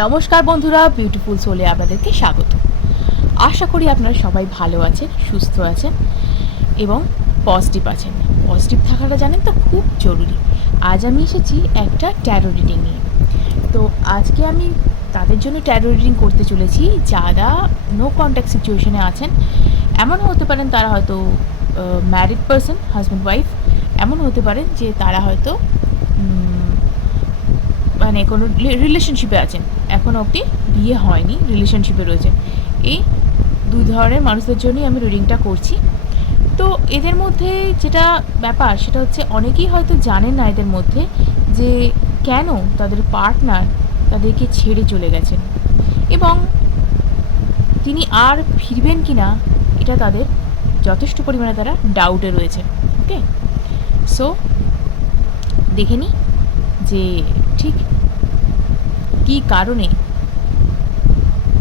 নমস্কার বন্ধুরা beautiful soul আপনাদেরকে স্বাগত। আশা করি আপনারা সবাই ভালো আছেন, সুস্থ আছেন এবং পজিটিভ আছেন। পজিটিভ থাকাটা জানেন তো খুব জরুরি। আজ আমি এসেছি একটা ট্যারো রিডিং নিয়ে। তো আজকে আমি তাদের জন্য ট্যারো রিডিং করতে চলেছি। যারা নো কন্ট্যাক্ট সিচুয়েশনে আছেন এমন হতে পারেন তারা হয়তো ম্যারিড পারসন হাজব্যান্ড ওয়াইফ এমন হতে পারেন যে তারা হয়তো মানে কোনো রিলেশনশিপে আছেন। এখনও অবধি বিয়ে হয়নি রিলেশনশিপে রয়েছেন এই দুই ধরনের মানুষদের জন্যই আমি রিডিংটা করছি। তো এদের মধ্যে যেটা ব্যাপার, সেটা হচ্ছে অনেকেই হয়তো জানেন না এদের মধ্যে যে কেন তাদের পার্টনার তাদেরকে ছেড়ে চলে গেছেন। এবং তিনি আর ফিরবেন কি না এটা তাদের যথেষ্ট পরিমাণে তারা ডাউটে রয়েছে ওকে সো দেখে নিই যে ঠিক কী কারণে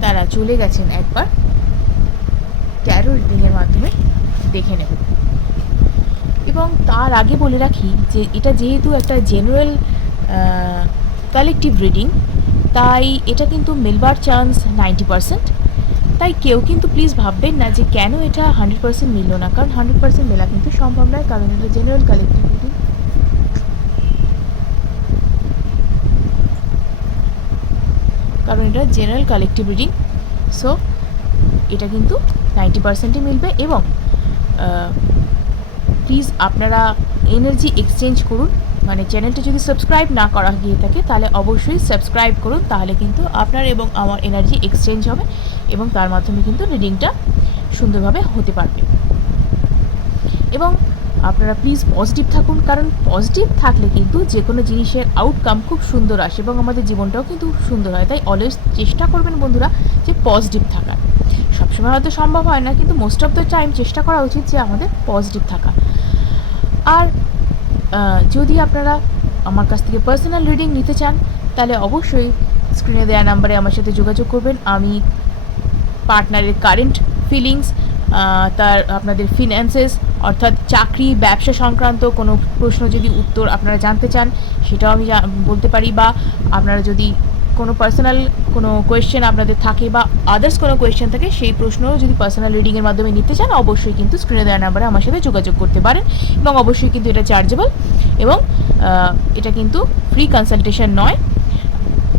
তারা চলে গেছেন একবার ট্যারো রিডিংয়ের মাধ্যমে দেখে নেব। এবং তার আগে বলে রাখি যে এটা যেহেতু একটা জেনারেল কালেকটিভ রিডিং তাই এটা কিন্তু মেলবার চান্স নাইনটি পারসেন্ট তাই কেউ কিন্তু প্লিজ ভাববেন না যে কেন এটা হান্ড্রেড পার্সেন্ট মিললো না, কারণ হান্ড্রেড পার্সেন্ট মেলা কিন্তু সম্ভব নয়, কারণ এটা জেনারেল কালেকটিভ রিডিং কারণ এটা জেনারেল কালেকটিভ রিডিং সো এটা কিন্তু নাইনটি পার্সেন্টই মিলবে এবং প্লিজ আপনারা এনার্জি এক্সচেঞ্জ করুন মানে চ্যানেলটা যদি সাবস্ক্রাইব না করা গিয়ে থাকে, তাহলে অবশ্যই সাবস্ক্রাইব করুন, তাহলে কিন্তু আপনার এবং আমার এনার্জি এক্সচেঞ্জ হবে এবং তার মাধ্যমে কিন্তু রিডিংটা সুন্দরভাবে হতে পারবে। এবং আপনারা প্লিজ পজিটিভ থাকুন, কারণ পজিটিভ থাকলে কিন্তু যে কোনো জিনিসের আউটকাম খুব সুন্দর আসে এবং আমাদের জীবনটাও কিন্তু সুন্দর হয়। তাই অলওয়েজ চেষ্টা করবেন বন্ধুরা যে পজিটিভ থাকার। সবসময় হয়তো সম্ভব হয় না, কিন্তু মোস্ট অফ দ্য টাইম চেষ্টা করা উচিত যে আমাদের পজিটিভ থাকা। আর যদি আপনারা আমার কাছ থেকে পার্সোনাল রিডিং নিতে চান, তাহলে অবশ্যই স্ক্রিনে দেওয়া নাম্বারে আমার সাথে যোগাযোগ করবেন। আমি পার্টনারের কারেন্ট ফিলিংস তার আপনাদের ফিন্যান্সেস অর্থাৎ চাকরি, ব্যবসা সংক্রান্ত কোনো প্রশ্ন যদি উত্তর আপনারা জানতে চান, সেটাও আমি বলতে পারি বা আপনারা যদি কোনো পার্সোনাল কোনো কোয়েশ্চেন আপনাদের থাকে বা আদার্স কোনো কোয়েশ্চেন থাকে, সেই প্রশ্নও যদি পার্সোনাল রিডিংয়ের মাধ্যমে নিতে চান, অবশ্যই কিন্তু স্ক্রিনে দেওয়া নাম্বারে আমার সাথে যোগাযোগ করতে পারেন এবং অবশ্যই কিন্তু এটা চার্জেবল এবং এটা কিন্তু ফ্রি কনসালটেশন নয়।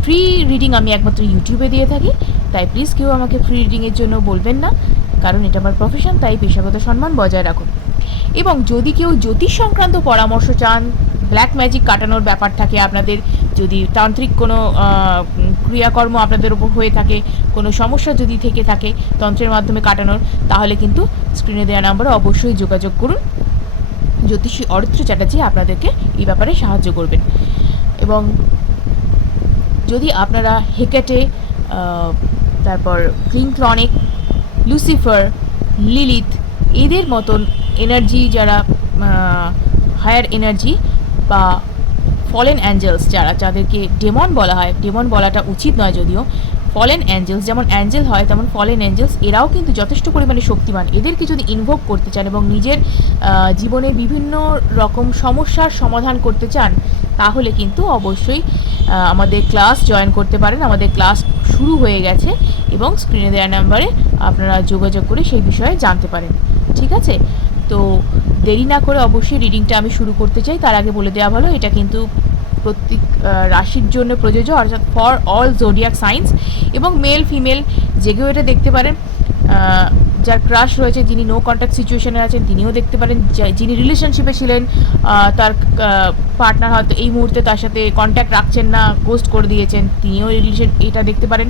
ফ্রি রিডিং আমি একমাত্র ইউটিউবে দিয়ে থাকি, তাই প্লিজ কেউ আমাকে ফ্রি রিডিংয়ের জন্য বলবেন না। কারণ এটা আমার প্রফেশন তাই পেশাগত সম্মান বজায় রাখুন। এবং যদি কেউ জ্যোতিষ সংক্রান্ত পরামর্শ চান ব্ল্যাক ম্যাজিক কাটানোর ব্যাপার থাকে আপনাদের, যদি তান্ত্রিক কোনো ক্রিয়াকর্ম আপনাদের উপর হয়ে থাকে, কোনো সমস্যা যদি থেকে থাকে তন্ত্রের মাধ্যমে কাটানোর, তাহলে কিন্তু স্ক্রিনে দেওয়া নাম্বারে অবশ্যই যোগাযোগ করুন। জ্যোতিষী অরিত্র চ্যাটার্জি আপনাদেরকে এই ব্যাপারে সাহায্য করবেন। এবং যদি আপনারা হেকেটে তারপর কিং ক্রনিক লুসিফার লিলিথ এদের মতন এনার্জি যারা হায়ার এনার্জি বা ফলেন অ্যাঞ্জেলস যারা, যাদেরকে ডেমন বলা হয় ডেমন বলাটা উচিত নয় যদিও ফলেন অ্যাঞ্জেলস যেমন অ্যাঞ্জেল হয়, তেমন ফলেন অ্যাঞ্জেলস এরাও কিন্তু যথেষ্ট পরিমাণে শক্তিমান। এদেরকে যদি ইনভোক করতে চান এবং নিজের জীবনে বিভিন্ন রকম সমস্যার সমাধান করতে চান, তাহলে কিন্তু অবশ্যই আমাদের ক্লাস জয়েন করতে পারেন। আমাদের ক্লাস শুরু হয়ে গেছে এবং স্ক্রিনে দেওয়া নাম্বারে আপনারা যোগাযোগ করে সেই বিষয়ে জানতে পারেন। ঠিক আছে? তো দেরি না করে অবশ্যই রিডিংটা আমি শুরু করতে চাই। তার আগে বলে দেওয়া ভালো, এটা কিন্তু প্রত্যেক রাশির জন্য প্রযোজ্য, অর্থাৎ ফর অল জোডিয়াক সাইন্স এবং মেল ফিমেল যে কেউ এটা দেখতে পারেন। যার ক্রাশ রয়েছে, যিনি নো কন্ট্যাক্ট সিচুয়েশনে আছেন, তিনিও দেখতে পারেন। যিনি রিলেশনশিপে ছিলেন তার পার্টনার হয়তো এই মুহূর্তে তার সাথে কন্ট্যাক্ট রাখছেন না গোস্ট করে দিয়েছেন, তিনিও রিলেশন এটা দেখতে পারেন।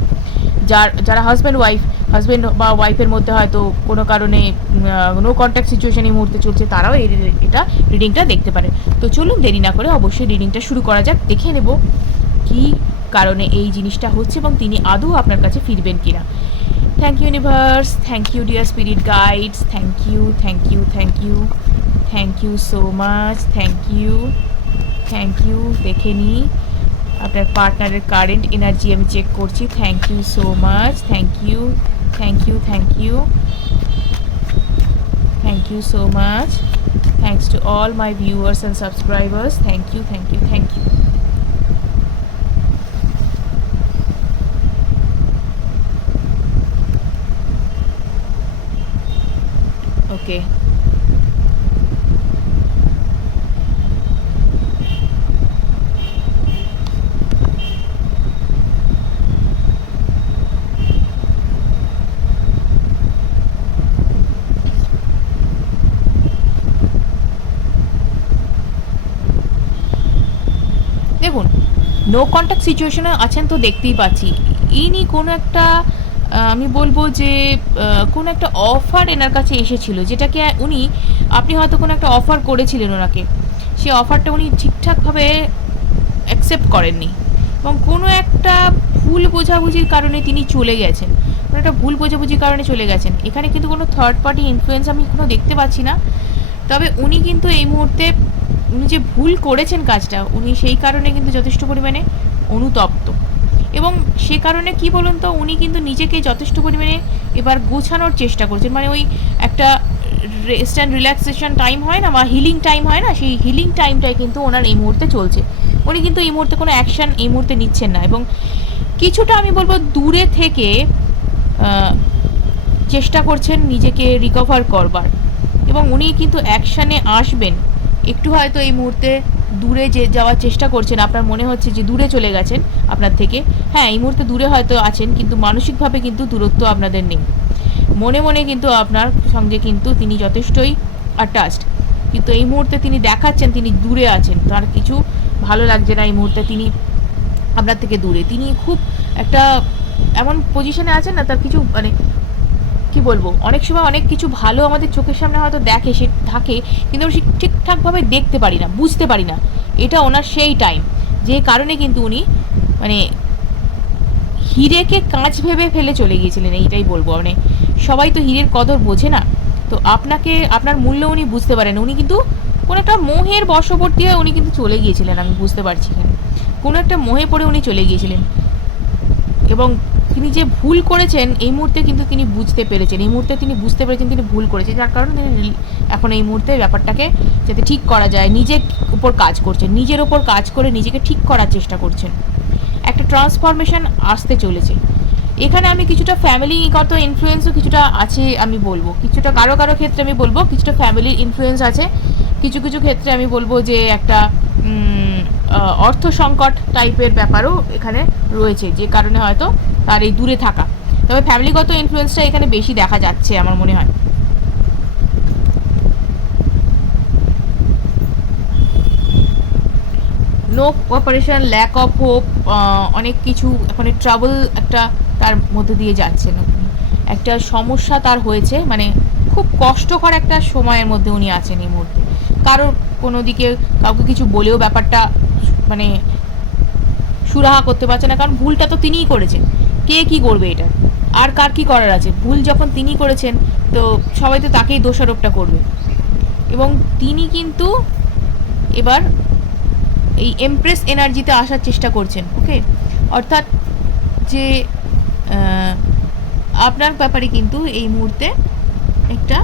যার, যারা হাজব্যান্ড ওয়াইফ হাজব্যান্ড বা ওয়াইফের মধ্যে হয়তো কোনো কারণে নো কন্ট্যাক্ট সিচুয়েশন এই মুহূর্তে চলছে, তারাও এই এটা রিডিংটা দেখতে পারে। তো চলুন, দেরি না করে অবশ্যই রিডিংটা শুরু করা যাক, দেখে নেব কি কারণে এই জিনিসটা হচ্ছে এবং তিনি আদৌ আপনার কাছে ফিরবেন কিনা। Thank you universe thank you dear spirit guides thank you thank you thank you thank you so much thank you thank you দেখে নিই আপনার পার্টনারের কারেন্ট এনার্জি আমি চেক করছি। Thank you so much thank you thank you thank you thank you so much thanks to all my viewers and subscribers thank you thank you thank you okay. দেখুন no contact সিচুয়েশনে আছেন তো দেখতেই পাচ্ছি। ইনি কোনো একটা আমি বলব যে কোনো একটা অফার এনার কাছে এসেছিল, যেটাকে উনি, আপনি হয়তো কোনো একটা অফার করেছিলেন ওনাকে, সে অফারটা উনি ঠিকঠাকভাবে অ্যাকসেপ্ট করেননি এবং কোনো একটা ভুল বোঝাবুঝির কারণে তিনি চলে গেছেন। কোনো একটা ভুল বোঝাবুঝির কারণে চলে গেছেন। এখানে কিন্তু কোনো থার্ড পার্টি ইনফ্লুয়েন্স আমি কোনো দেখতে পাচ্ছি না। তবে উনি কিন্তু এই মুহূর্তে, উনি যে ভুল করেছেন কাজটা, উনি সেই কারণে কিন্তু যথেষ্ট পরিমাণে অনুতপ্ত। এবং সে কারণে কি বলুন তো, উনি কিন্তু নিজেকে যথেষ্ট পরিমাণে এবার গোছানোর চেষ্টা করছেন। মানে ওই একটা রেস্ট অ্যান্ড রিল্যাক্সেশন টাইম হয় না, বা হিলিং টাইম হয় না, সেই হিলিং টাইমটাই কিন্তু ওনার এই মুহূর্তে চলছে। উনি কিন্তু এই মুহূর্তে কোনো অ্যাকশন এই মুহূর্তে নিচ্ছেন না এবং কিছুটা আমি বলব দূরে থেকে চেষ্টা করছেন নিজেকে রিকভার করবার। এবং উনি কিন্তু অ্যাকশানে আসবেন। একটু হয়তো এই মুহূর্তে দূরে যে যাওয়ার চেষ্টা করছেন, আপনার মনে হচ্ছে যে দূরে চলে গেছেন আপনার থেকে? হ্যাঁ এই মুহূর্তে দূরে হয়তো আছেন, কিন্তু মানসিকভাবে কিন্তু দূরত্ব আপনাদের নেই। মনে মনে কিন্তু আপনার সঙ্গে কিন্তু তিনি যথেষ্টই অ্যাটাচড কিন্তু এই মুহূর্তে তিনি দেখাচ্ছেন, তিনি দূরে আছেন। তার কিছু ভালো লাগছে না এই মুহূর্তে তিনি আপনার থেকে দূরে। তিনি খুব একটা এমন পজিশনে আছেন না, তার কিছু মানে কি বলব? অনেক সময় অনেক কিছু ভালো আমাদের চোখের সামনে হয়তো দেখে, সে থাকে, কিন্তু আমরা সে ঠিকঠাকভাবে দেখতে পারি না, বুঝতে পারি না। এটা ওনার সেই টাইম যে কারণে কিন্তু উনি মানে হিরেকে কাঁচ ভেবে ফেলে চলে গিয়েছিলেন, এইটাই বলব। মানে সবাই তো হীরের কদর বোঝে না। তো আপনাকে, আপনার মূল্য উনি বুঝতে পারেন। উনি কিন্তু কোনো একটা মোহের বশবর্তী হয়ে উনি কিন্তু চলে গিয়েছিলেন, আমি বুঝতে পারছি এখানে। কোনো একটা মোহে পড়ে উনি চলে গিয়েছিলেন। এবং তিনি যে ভুল করেছেন, এই মুহূর্তে কিন্তু তিনি বুঝতে পেরেছেন। এই মুহূর্তে তিনি বুঝতে পেরেছেন তিনি ভুল করেছেন। যার কারণে তিনি এখন এই মুহূর্তে ব্যাপারটাকে যাতে ঠিক করা যায় নিজের উপর কাজ করছেন, নিজের ওপর কাজ করে নিজেকে ঠিক করার চেষ্টা করছেন। একটা ট্রান্সফরমেশন আসতে চলেছে। এখানে আমি কিছুটা ফ্যামিলিগত ইনফ্লুয়েন্সও কিছুটা আছে আমি বলব। কিছুটা কারও কারও ক্ষেত্রে আমি বলব, কিছুটা ফ্যামিলির ইনফ্লুয়েন্স আছে। কিছু কিছু ক্ষেত্রে আমি বলব যে একটা অর্থ সংকট টাইপের ব্যাপারও এখানে রয়েছে, যে কারণে হয়তো তার এই দূরে থাকা। তবে ফ্যামিলিগত ইনফ্লুয়েন্সটা এখানে বেশি দেখা যাচ্ছে আমার মনে হয়। No cooperation lack of hope অনেক কিছু এখন ট্রাবল একটা তার মধ্যে দিয়ে যাচ্ছেন একটা সমস্যা তার হয়েছে মানে খুব কষ্টকর একটা সময়ের মধ্যে উনি আছেন এই মুহূর্তে। কারোর কোনো দিকে কাউকে কিছু বলেও ব্যাপারটা মানে সুরাহা করতে পারছে না, কারণ ভুলটা তো তিনিই করেছেন। কে কি করবে এটা? আর কার কি করার আছে? ভুল যখন তিনি করেছেন, তো সবাই তো তাকেই দোষারোপটা করবে। এবং তিনি কিন্তু এবার এই এমপ্রেস এনার্জিতে আসার চেষ্টা করছেন ওকে অর্থাৎ যে আপনার ব্যাপারে কিন্তু এই মুহূর্তে একটা,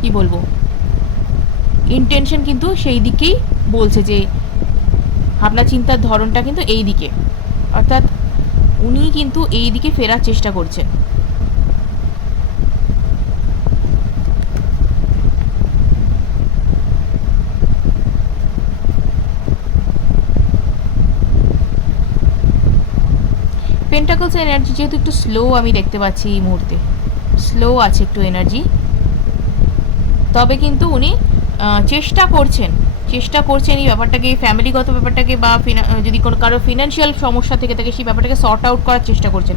কি বলব ইন্টেনশন কিন্তু সেই দিকেই বলছে যে ভাবনা চিন্তার ধরনটা কিন্তু এই দিকে। অর্থাৎ উনি কিন্তু এই দিকে ফেরার চেষ্টা করছেন। পেন্টাকলস এনার্জি যেহেতু একটু স্লো আমি দেখতে পাচ্ছি এই মুহূর্তে। স্লো আছে একটু এনার্জি তবে কিন্তু উনি চেষ্টা করছেন চেষ্টা করছেন এই ব্যাপারটাকে ফ্যামিলিগত ব্যাপারটাকে বা যদি কোনো কারও ফিনান্সিয়াল সমস্যা থেকে থাকে, সেই ব্যাপারটাকে সর্ট আউট করার চেষ্টা করছেন।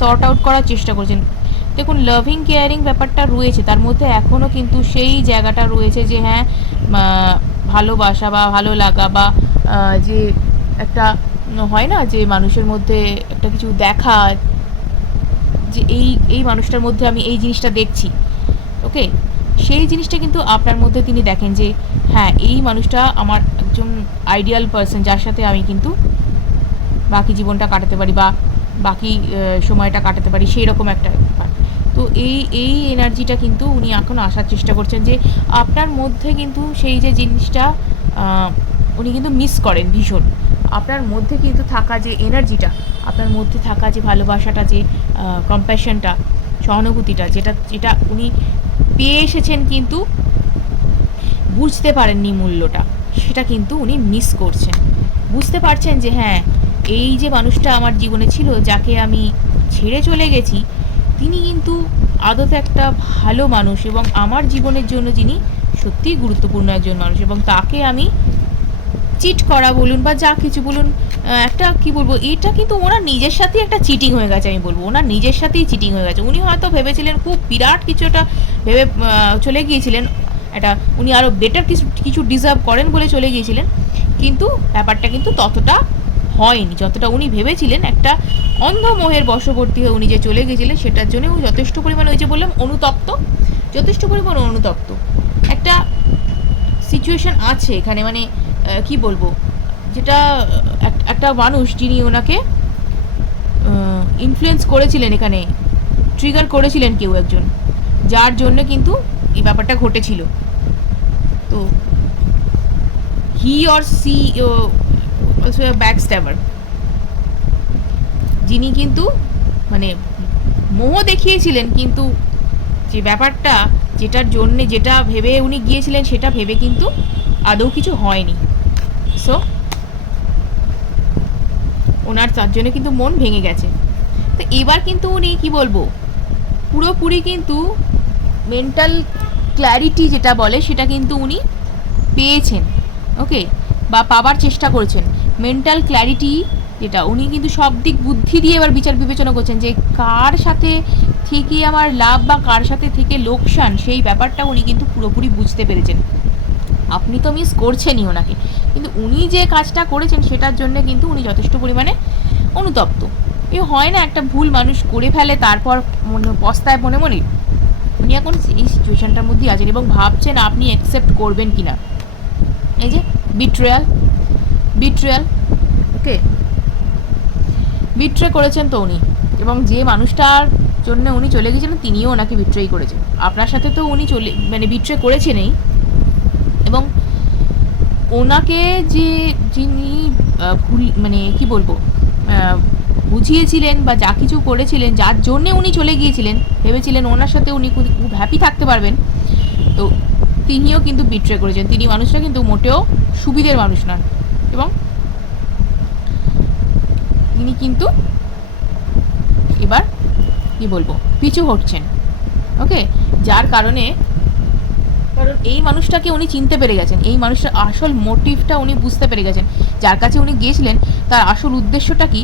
সর্ট আউট করার চেষ্টা করছেন। দেখুন লাভিং কেয়ারিং ব্যাপারটা রয়েছে, তার মধ্যে এখনও কিন্তু সেই জায়গাটা রয়েছে যে হ্যাঁ ভালোবাসা বা ভালো লাগা বা যে একটা, হয় না যে মানুষের মধ্যে একটা কিছু দেখা, যে এই এই মানুষটার মধ্যে আমি এই জিনিসটা দেখছি। ওকে সেই জিনিসটা কিন্তু আপনার মধ্যে তিনি দেখেন যে হ্যাঁ এই মানুষটা আমার একজন আইডিয়াল পার্সন যার সাথে আমি কিন্তু বাকি জীবনটা কাটাতে পারি বা বাকি সময়টা কাটাতে পারি সেই রকম একটা ব্যাপার। তো এই এই এনার্জিটা কিন্তু উনি এখন আসার চেষ্টা করছেন যে, আপনার মধ্যে কিন্তু সেই যে জিনিসটা উনি কিন্তু মিস করেন ভীষণ। আপনার মধ্যে কিন্তু থাকা যে এনার্জিটা আপনার মধ্যে থাকা যে ভালোবাসাটা, যে কম্প্যাশনটা সহানুভূতিটা, যেটা যেটা উনি পেয়ে এসেছেন কিন্তু বুঝতে পারেননি মূল্যটা। সেটা কিন্তু উনি মিস করছেন। বুঝতে পারছেন যে হ্যাঁ এই যে মানুষটা আমার জীবনে ছিল, যাকে আমি ছেড়ে চলে গেছি, তিনি কিন্তু আদতে একটা ভালো মানুষ এবং আমার জীবনের জন্য যিনি সত্যিই গুরুত্বপূর্ণ একজন মানুষ এবং তাকে আমি চিট করা বলুন বা যা কিছু বলুন একটা কি বলব, এটা কিন্তু ওনার নিজের সাথেই একটা চিটিং হয়ে গেছে, আমি বলব। ওনার নিজের সাথেই চিটিং হয়ে গেছে। উনি হয়তো ভেবেছিলেন, খুব বিরাট কিছু একটা ভেবে চলে গিয়েছিলেন এটা উনি আরও বেটার কিছু কিছু ডিজার্ভ করেন বলে চলে গিয়েছিলেন। কিন্তু ব্যাপারটা কিন্তু ততটা হয়নি। যতটা উনি ভেবেছিলেন, একটা অন্ধ মোহের বশবর্তী হয়ে উনি যে চলে গিয়েছিলেন, সেটার জন্য উনি যথেষ্ট পরিমাণ ওই যে বললাম, অনুতপ্ত। যথেষ্ট পরিমাণ অনুতপ্ত। একটা সিচুয়েশন আছে এখানে মানে কি বলব? যেটা একটা মানুষ যিনি ওনাকে ইনফ্লুয়েন্স করেছিলেন এখানে ট্রিগার করেছিলেন কেউ একজন, যার জন্য কিন্তু এই ব্যাপারটা ঘটেছিল। তো he or she back stabber যিনি কিন্তু মানে মোহ দেখিয়েছিলেন, কিন্তু যে ব্যাপারটা, যেটার জন্যে যেটা ভেবে উনি গিয়েছিলেন, সেটা ভেবে কিন্তু আদৌ কিছু হয়নি। সো ওনার তার জন্য কিন্তু মন ভেঙে গেছে। তো এবার কিন্তু উনি কি বলব? পুরোপুরি কিন্তু মেন্টাল ক্ল্যারিটি যেটা বলে, সেটা কিন্তু উনি পেয়েছেন, ওকে? বা পাবার চেষ্টা করেছেন। মেন্টাল ক্ল্যারিটি যেটা, উনি কিন্তু সব দিক বুদ্ধি দিয়ে এবার বিচার বিবেচনা করছেন যে কার সাথে থেকে আমার লাভ বা কার সাথে থেকে লোকসান, সেই ব্যাপারটা উনি কিন্তু পুরোপুরি বুঝতে পেরেছেন। আপনি তো মিস করছেনই ওনাকে। কিন্তু উনি যে কাজটা করেছেন সেটার জন্য কিন্তু উনি যথেষ্ট পরিমাণে অনুতপ্ত। এ হয় না একটা ভুল মানুষ করে ফেলে, তারপর মনে, পস্তায় মনে মনে উনি এখন এই সিচুয়েশনটার মধ্যেই আছেন এবং ভাবছেন আপনি অ্যাকসেপ্ট করবেন কি না এই যে বিট্রেয়াল বিট্রেয়াল ওকে বিট্রে করেছেন তো উনি এবং যে মানুষটার জন্য উনি চলে গেছিলেন, তিনিও ওনাকে বিট্রেই করেছেন। আপনার সাথে তো উনি চলে মানে বিট্রে করেছেনই। এবং ওনাকে যে যিনি ভুল মানে কি বলব বুঝিয়েছিলেন বা যা কিছু করেছিলেন, যার জন্যে উনি চলে গিয়েছিলেন, ভেবেছিলেন ওনার সাথে উনি খুব হ্যাপি থাকতে পারবেন। তো তিনিও কিন্তু বিট্রে করেছেন। তিনি মানুষটা কিন্তু মোটেও সুবিধের মানুষ নন। এবং তিনি কিন্তু এবার, কি বলব, পিছু হটছেন। ওকে যার কারণে কারণ এই মানুষটাকে উনি চিনতে পেরে গেছেন। এই মানুষটার আসল মোটিভটা উনি বুঝতে পেরে গেছেন। যার কাছে উনি গিয়েছিলেন, তার আসল উদ্দেশ্যটা কি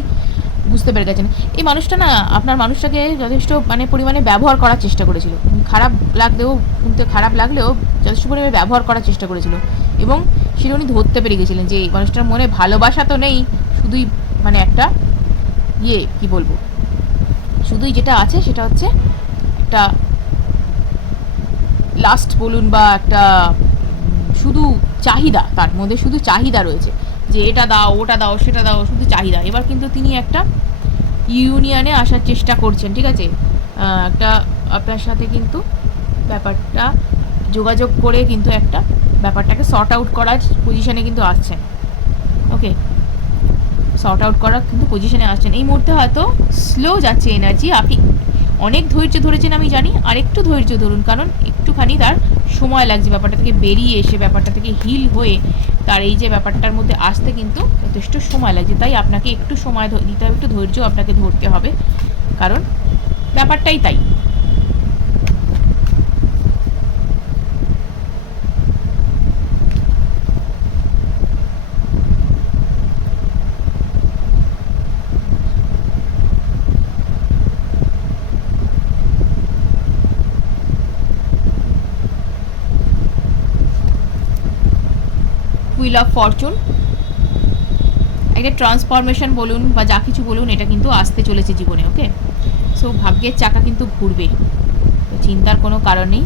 বুঝতে পেরে গেছেন। এই মানুষটা না, আপনার মানুষটাকে যথেষ্ট মানে পরিমাণে ব্যবহার করার চেষ্টা করেছিল। খারাপ লাগলেও কিন্তু খারাপ লাগলেও যথেষ্ট পরিমাণে ব্যবহার করার চেষ্টা করেছিল। এবং সেটা উনি ধরতে পেরে গেছিলেন যে, এই মানুষটার মনে ভালোবাসা তো নেই, শুধুই মানে একটা ইয়ে কি বলব? শুধুই যেটা আছে, সেটা হচ্ছে একটা লাস্ট বলুন বা একটা, শুধু চাহিদা, তার মধ্যে শুধু চাহিদা রয়েছে। যে এটা দাও, ওটা দাও, সেটা দাও, শুধু চাহিদা। এবার কিন্তু তিনি একটা ইউনিয়নে আসার চেষ্টা করছেন, ঠিক আছে? একটা আপনার সাথে কিন্তু ব্যাপারটা যোগাযোগ করে কিন্তু একটা ব্যাপারটাকে সর্ট আউট করার পজিশনে কিন্তু আসছেন। ওকে সর্ট আউট করার কিন্তু পজিশনে আসছেন। এই মুহূর্তে হয়তো স্লো যাচ্ছে এনার্জি আপনি অনেক ধৈর্য ধরেছেন আমি জানি আর একটু ধৈর্য ধরুন। কারণ একটুখানি তার সময় লাগছে। ব্যাপারটা থেকে বেরিয়ে এসে, ব্যাপারটা থেকে হিল হয়ে তার এই যে ব্যাপারটার মধ্যে আসতে কিন্তু যথেষ্ট সময় লাগছে। তাই আপনাকে একটু সময় দিতে হবে, একটু ধৈর্য আপনাকে ধরতে হবে। কারণ ব্যাপারটাই তাই। হুইল অফ ফরচুন একটা ট্রান্সফরমেশন বলুন বা যা কিছু বলুন, এটা কিন্তু আসতে চলেছে জীবনে ওকে সো ভাগ্যের চাকা কিন্তু ঘুরবে। চিন্তার কোনো কারণ নেই।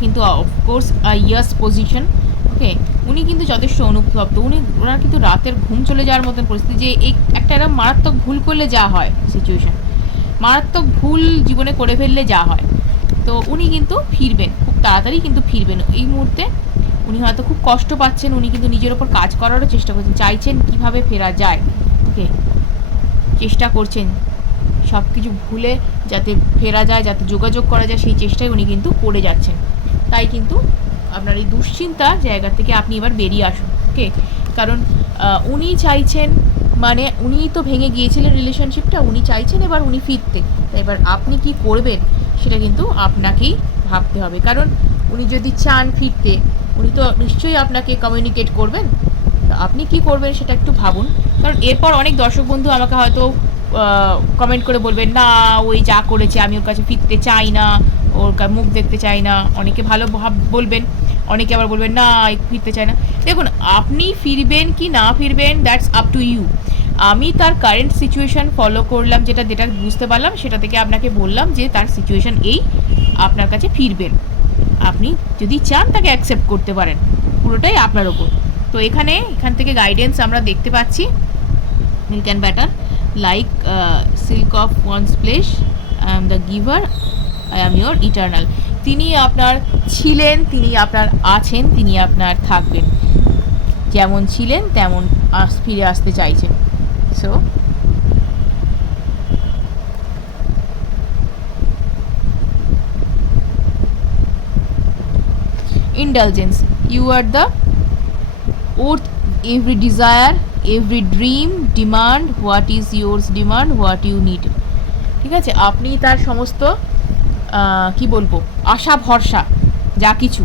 কিন্তু অফকোর্স ইয়াস পজিশন ওকে উনি কিন্তু যথেষ্ট অনুতপ্ত। উনি, ওনার কিন্তু রাতের ঘুম চলে যাওয়ার মতন পরিস্থিতি যে এই একটা এরকম মারাত্মক ভুল করলে যা হয় সিচুয়েশন মারাত্মক ভুল জীবনে করে ফেললে যা হয়। তো উনি কিন্তু ফিরবেন, খুব তাড়াতাড়ি কিন্তু ফিরবেন। এই মুহূর্তে উনি হয়তো খুব কষ্ট পাচ্ছেন, উনি কিন্তু নিজের ওপর কাজ করারও চেষ্টা করছেন, চাইছেন কীভাবে ফেরা যায়। ওকে, চেষ্টা করছেন সব কিছু ভুলে যাতে ফেরা যায়, যাতে যোগাযোগ করা যায়, সেই চেষ্টাই উনি কিন্তু করে যাচ্ছেন। তাই কিন্তু আপনার এই দুশ্চিন্তা জায়গা থেকে আপনি এবার বেরিয়ে আসুন, ওকে? কারণ উনি চাইছেন মানে উনি তো ভেঙে গিয়েছিলেন রিলেশনশিপটা উনি চাইছেন এবার উনি ফিরতে। এবার আপনি কি করবেন, সেটা কিন্তু আপনাকেই ভাবতে হবে। কারণ উনি যদি চান ফিরতে উনি তো নিশ্চয়ই আপনাকে কমিউনিকেট করবেন। আপনি কি করবেন সেটা একটু ভাবুন। কারণ এরপর অনেক দর্শক বন্ধু আমাকে হয়তো কমেন্ট করে বলবেন না ওই যা করেছে, আমি ওর কাছে ফিরতে চাই না, ওর মুখ দেখতে চাই না। অনেকে ভালো ভাব বলবেন, অনেকে আবার বলবেন, না ফিরতে চায় না। দেখুন, আপনি ফিরবেন কি না ফিরবেন দ্যাটস আপ টু ইউ আমি তার কারেন্ট সিচুয়েশন ফলো করলাম, যেটা যেটা বুঝতে পারলাম, সেটা থেকে আপনাকে বললাম যে তার সিচুয়েশন এই, আপনার কাছে ফিরবেন। আপনি যদি চান তাকে অ্যাকসেপ্ট করতে পারেন। পুরোটাই আপনার ওপর তো এখানে, এখান থেকে গাইডেন্স আমরা দেখতে পাচ্ছি। Milk and butter like silk of one's place I am the giver I am your eternal তিনি আপনার ছিলেন, তিনি আপনার আছেন, তিনি আপনার থাকবেন। যেমন ছিলেন, তেমন ফিরে আসতে চাইছেন। So indulgence you are the worth every desire every dream demand what is yours demand what you need ঠিক আছে? আপনি তার সমস্ত কি বলব? আশা, ভরসা, যা কিছু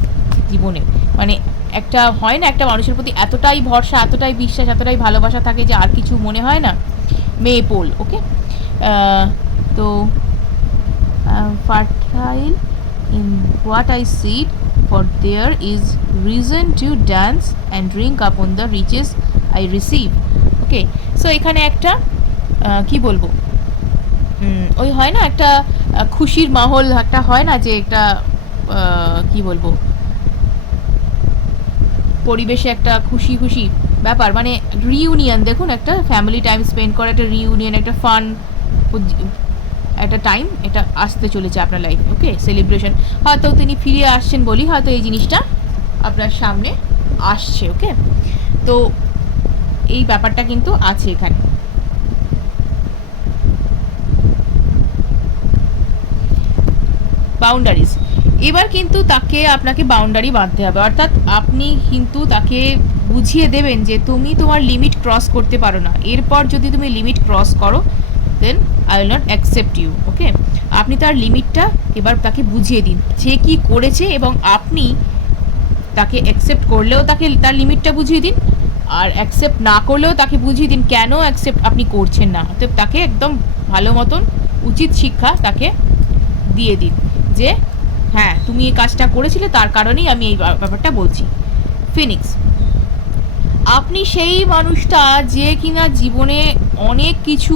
জীবনে। মানে একটা হয় না, একটা মানুষের প্রতি এতটাই ভরসা, এতটাই বিশ্বাস, এতটাই ভালোবাসা থাকে যে আর কিছু মনে হয় না? মেয়ে পোল, ওকে? তো fertile in what I seed for there is reason to dance and drink upon the riches I receive. Okay so এখানে একটা কি বলব? ওই হয় না একটা খুশির মাহল, একটা হয় না যে একটা কি বলব? পরিবেশে একটা খুশি খুশি ব্যাপার। মানে রিউনিয়ন দেখুন একটা ফ্যামিলি টাইম স্পেন্ড করা, একটা রিউনিয়ন একটা ফান একটা টাইম এটা আসতে চলেছে আপনার লাইফে ওকে সেলিব্রেশন হয়তো তিনি ফিরে আসছেন বলি হয়তো এই জিনিসটা আপনার সামনে আসছে ওকে তো এই ব্যাপারটা কিন্তু আছে এখানে। বাউন্ডারিজ এবার কিন্তু তাকে, আপনাকে বাউন্ডারি বাঁধতে হবে। অর্থাৎ আপনি কিন্তু তাকে বুঝিয়ে দেবেন যে তুমি তোমার লিমিট ক্রস করতে পারো না। এরপর যদি তুমি লিমিট ক্রস করো then I will not accept you okay আপনি তার লিমিটটা এবার তাকে বুঝিয়ে দিন। সে কি করেছে এবং আপনি তাকে অ্যাকসেপ্ট করলেও তাকে তার লিমিটটা বুঝিয়ে দিন আর অ্যাকসেপ্ট না করলেও তাকে বুঝিয়ে দিন কেন অ্যাকসেপ্ট আপনি করছেন না। অতএব তাকে একদম ভালো মতন উচিত শিক্ষা তাকে দিয়ে দিন যে হ্যাঁ তুমি এই কাজটা করেছিলে, তার কারণেই আমি এই ব্যাপারটা বলছি। ফিনিক্স আপনি সেই মানুষটা যে কিনা জীবনে অনেক কিছু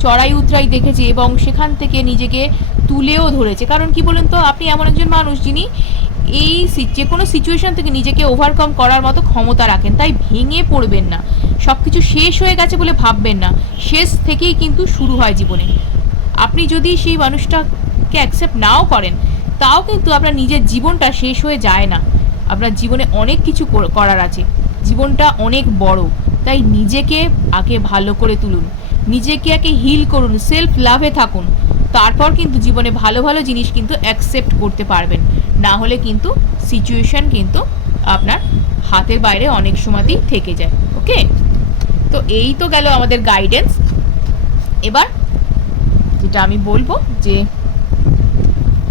চড়াই উতরাই দেখেছে এবং সেখান থেকে নিজেকে তুলেও ধরেছে। কারণ কি বলেন তো, আপনি এমন একজন মানুষ যিনি এই যে কোনো সিচুয়েশন থেকে নিজেকে ওভারকাম করার মতো ক্ষমতা রাখেন, তাই ভেঙে পড়বেন না। সব কিছু শেষ হয়ে গেছে বলে ভাববেন না। শেষ থেকেই কিন্তু শুরু হয় জীবনে। আপনি যদি সেই মানুষটাকে অ্যাকসেপ্ট নাও করেন, তাও কিন্তু আপনার নিজের জীবনটা শেষ হয়ে যায় না। আপনার জীবনে অনেক কিছু করার আছে। জীবনটা অনেক বড়। তাই নিজেকে আগে ভালো করে তুলুন। নিজেকে আগে হিল করুন সেলফ লাভে থাকুন। তারপর কিন্তু জীবনে ভালো ভালো জিনিস কিন্তু অ্যাকসেপ্ট করতে পারবেন। না হলে কিন্তু সিচুয়েশন কিন্তু আপনার হাতের বাইরে অনেক সময়তেই থেকে যায় ওকে তো এই তো গেল আমাদের গাইডেন্স এবার যেটা আমি বলব যে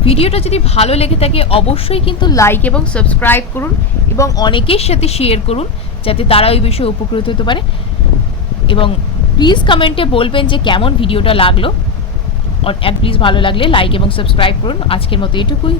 ভিডিওটা যদি ভালো লেগে থাকে, অবশ্যই কিন্তু লাইক এবং সাবস্ক্রাইব করুন এবং অনেকের সাথে শেয়ার করুন, যাতে তারা ওই বিষয়ে উপকৃত হতে পারে। এবং প্লিজ কমেন্টে বলবেন যে কেমন ভিডিওটা লাগল। প্লিজ ভালো লাগলে লাইক এবং সাবস্ক্রাইব করুন। আজকের মতো এটুকুই।